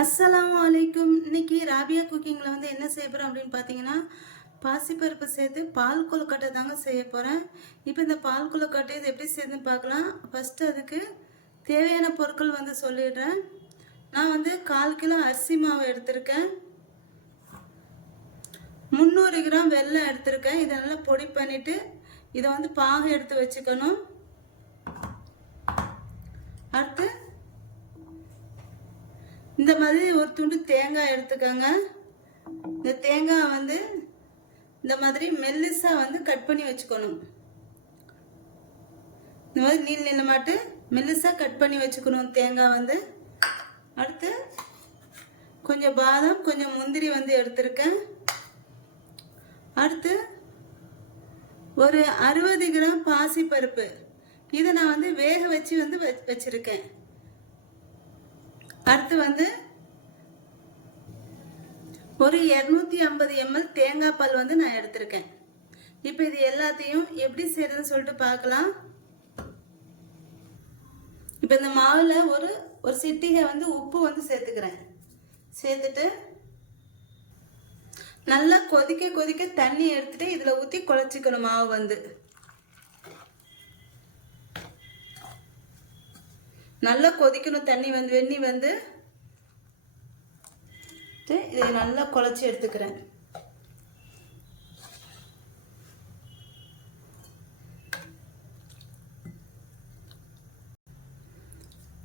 அஸ்ஸலாமு அலைக்கும். இன்னைக்கு ராபியா குக்கிங்கில் வந்து என்ன செய்ய போகிறோம் அப்படின்னு பார்த்தீங்கன்னா, பாசிப்பருப்பு சேர்த்து பால் கொழுக்கட்டை தாங்க செய்ய போகிறேன். இப்போ இந்த பால் கொழுக்கட்டை இது எப்படி செய்யுதுன்னு பார்க்கலாம். ஃபஸ்ட்டு அதுக்கு தேவையான பொருட்கள் வந்து சொல்லிடுறேன். நான் வந்து 1/4 கிலோ அரிசி மாவு எடுத்திருக்கேன். 300 கிராம் வெல்லம் எடுத்திருக்கேன். இதை நல்லா பொடி பண்ணிவிட்டு இதை வந்து பாகு எடுத்து வச்சுக்கணும். அடுத்து இந்த மாதிரி ஒரு துண்டு தேங்காய் எடுத்துக்கோங்க. இந்த தேங்காய் வந்து இந்த மாதிரி மெல்லிசா வந்து கட் பண்ணி வச்சுக்கணும். இந்த மாதிரி நீள் நீளமாட்டு மெல்லிசா கட் பண்ணி வச்சுக்கணும் தேங்காய் வந்து. அடுத்து கொஞ்சம் பாதாம் கொஞ்சம் முந்திரி வந்து எடுத்திருக்கேன். அடுத்து ஒரு 60 கிராம் பாசிப்பருப்பு, இதை நான் வந்து வேக வச்சு வந்து வச்சிருக்கேன். அடுத்து வந்து ஒரு 250 ml தேங்காய் பால் வந்து நான் எடுத்திருக்கேன். இப்போ இது எல்லாத்தையும் எப்படி செய்யறதுன்னு சொல்லிட்டு பார்க்கலாம். இப்போ இந்த மாவுல ஒரு சிட்டிகை வந்து உப்பு வந்து சேர்த்துக்கிறேன். சேர்த்துட்டு நல்லா கொதிக்க கொதிக்க தண்ணி எடுத்துட்டு இதுல ஊற்றி குழச்சிக்கணும். மாவு வந்து நல்லா கொதிக்கணும். தண்ணி வந்து வெந்நி வந்து இதை நல்லா குழச்சி எடுத்துக்கிறேன்.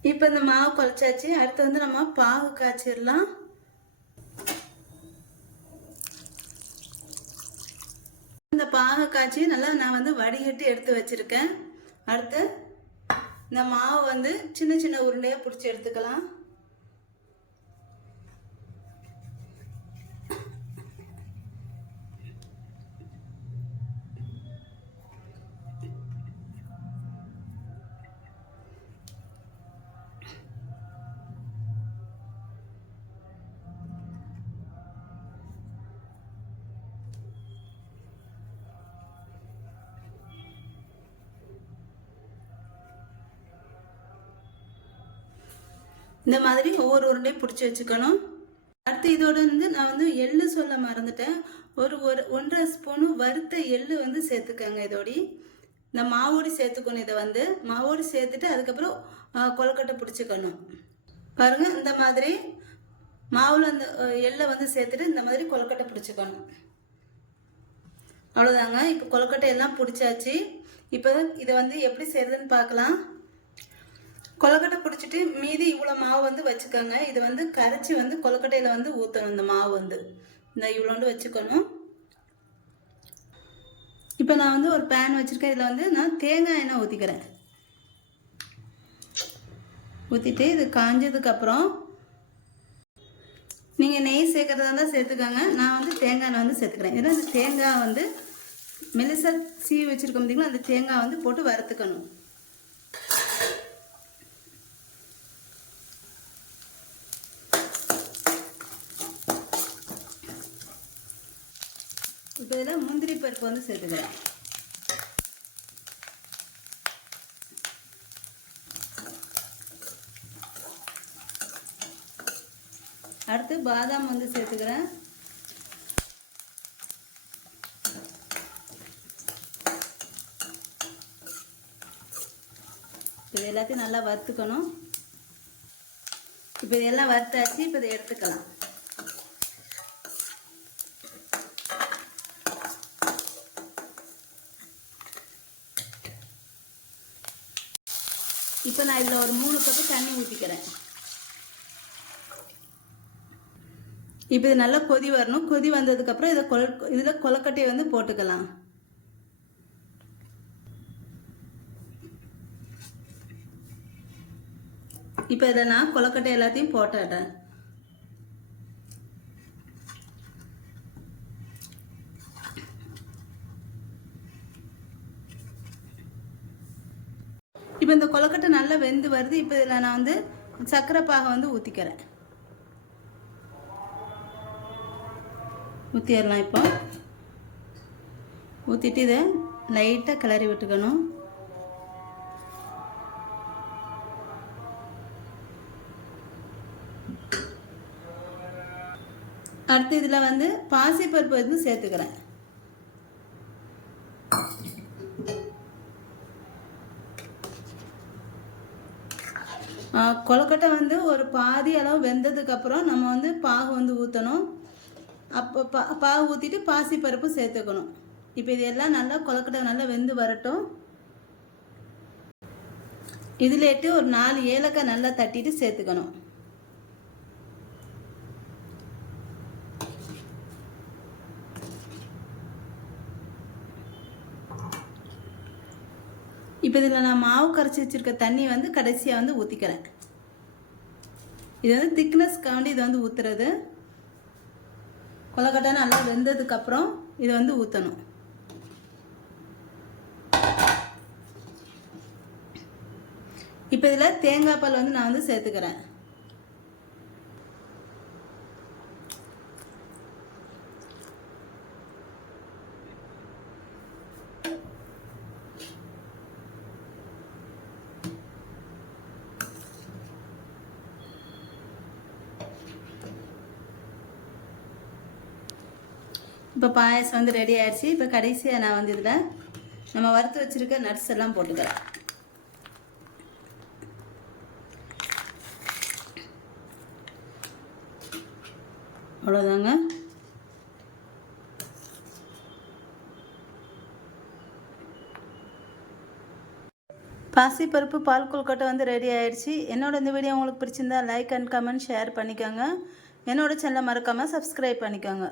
இப்போ இந்த மாவு குழச்சாச்சு. அடுத்து வந்து நம்ம பாகு காய்ச்சிடலாம். இந்த பாகு காய்ச்சி நல்லா நான் வந்து வடிகட்டி எடுத்து வச்சிருக்கேன். அடுத்து இந்த மாவு வந்து சின்ன சின்ன உருண்டையாக பிடிச்சி எடுத்துக்கலாம். இந்த மாதிரி ஒவ்வொரு உருண்டையும் பிடிச்சி வச்சுக்கணும். அடுத்து இதோட வந்து நான் வந்து எள்ளு சொல்ல மறந்துட்டேன். ஒரு 1.5 ஸ்பூனு வறுத்த எள்ளு வந்து சேர்த்துக்கங்க. இதோடி இந்த மாவோடு சேர்த்துக்கணும். இதை வந்து மாவோடு சேர்த்துட்டு அதுக்கப்புறம் கொழுக்கட்டை பிடிச்சிக்கணும். பாருங்க, இந்த மாதிரி மாவில் அந்த எள்ளை வந்து சேர்த்துட்டு இந்த மாதிரி கொழுக்கட்டை பிடிச்சிக்கணும். அவ்வளோதாங்க. இப்போ கொழுக்கட்டை எல்லாம் பிடிச்சாச்சு. இப்போ இதை வந்து எப்படி செய்யறதுன்னு பார்க்கலாம். கொழுக்கட்டை பிடிச்சிட்டு மீதி இவ்வளோ மாவு வந்து வச்சுக்கோங்க. இது வந்து கரைச்சி வந்து கொழுக்கட்டையில் வந்து ஊற்றணும். இந்த மாவு வந்து இந்த இவ்வளோண்டு வச்சுக்கணும். இப்போ நான் வந்து ஒரு பேன் வச்சுருக்கேன். இதில் வந்து நான் தேங்காய் எண்ணெய் ஊற்றிக்கிறேன். ஊற்றிட்டு இது காஞ்சதுக்கப்புறம் நீங்கள் நெய் சேர்க்குறதா இருந்தால் சேர்த்துக்கோங்க. நான் வந்து தேங்காய் எண்ணெய் வந்து சேர்த்துக்கிறேன். ஏன்னா அந்த தேங்காய் வந்து மெலிசா சீவி வச்சுருக்கோம் பார்த்தீங்களா, அந்த தேங்காய் வந்து போட்டு வறுத்துக்கணும். இப்போ இதில் முந்திரி பருப்பு வந்து சேர்த்துக்கிறேன். அடுத்து பாதாம் வந்து சேர்த்துக்கிறேன். இது எல்லாத்தையும் நல்லா வறுத்துக்கணும். இப்போ இதெல்லாம் வறுத்தாச்சு. இப்போ இதை எடுத்துக்கலாம். இப்போ நான் இதில் ஒரு 3 கப்பு தண்ணி ஊற்றிக்கிறேன். இப்போ இது நல்லா கொதி வரணும். கொதி வந்ததுக்கப்புறம் இதில் கொழுக்கட்டையை வந்து போட்டுக்கலாம். இப்போ இதில் நான் கொழுக்கட்டை எல்லாத்தையும் போட்டுடுறேன். இப்போ இந்த கொழுக்கட்டை நல்லா வெந்து வருது. இப்போ இதில் நான் வந்து சர்க்கரை பாகை வந்து ஊற்றிக்கிறேன். ஊற்றிடலாம். இப்போ ஊற்றிட்டு இதை லைட்டாக கிளறி விட்டுக்கணும். அடுத்து இதில் வந்து பாசிப்பருப்பு வந்து சேர்த்துக்கிறேன். கொழுக்கட்டை வந்து ஒரு பாதி அளவு வெந்ததுக்கப்புறம் நம்ம வந்து பாகு வந்து ஊற்றணும். அப்போ பாகு ஊற்றிட்டு பாசிப்பருப்பு சேர்த்துக்கணும். இப்போ இது எல்லாம் நல்லா கொழுக்கட்டை நல்லா வெந்து வரட்டும். இதிலேட்டு ஒரு 4 ஏலக்காய் நல்லா தட்டிட்டு சேர்த்துக்கணும். இப்போ இதில் நான் மாவு கரைச்சி வச்சுருக்க தண்ணி வந்து கடைசியாக வந்து ஊற்றிக்கிறேன். இது வந்து திக்னஸ்க்காண்டி இது வந்து ஊற்றுறது. கொழுக்கட்டை நல்லா வெந்ததுக்கப்புறம் இதை வந்து ஊற்றணும். இப்போ இதில் தேங்காய் பால் வந்து நான் வந்து சேர்த்துக்கிறேன். இப்போ பாயாசம் வந்து ரெடி ஆகிடுச்சு. இப்போ கடைசியாக நான் வந்து இதில் நம்ம வறுத்து வச்சுருக்க நட்ஸ் எல்லாம் போட்டுக்கிறேன். அவ்வளோதாங்க. பாசிப்பருப்பு பால் கொழுக்கட்டை வந்து ரெடி ஆகிடுச்சு. என்னோட இந்த வீடியோ உங்களுக்கு பிடிச்சிருந்தா லைக் அண்ட் கமெண்ட் ஷேர் பண்ணிக்கோங்க. என்னோட சேனலை மறக்காமல் சப்ஸ்கிரைப் பண்ணிக்கோங்க.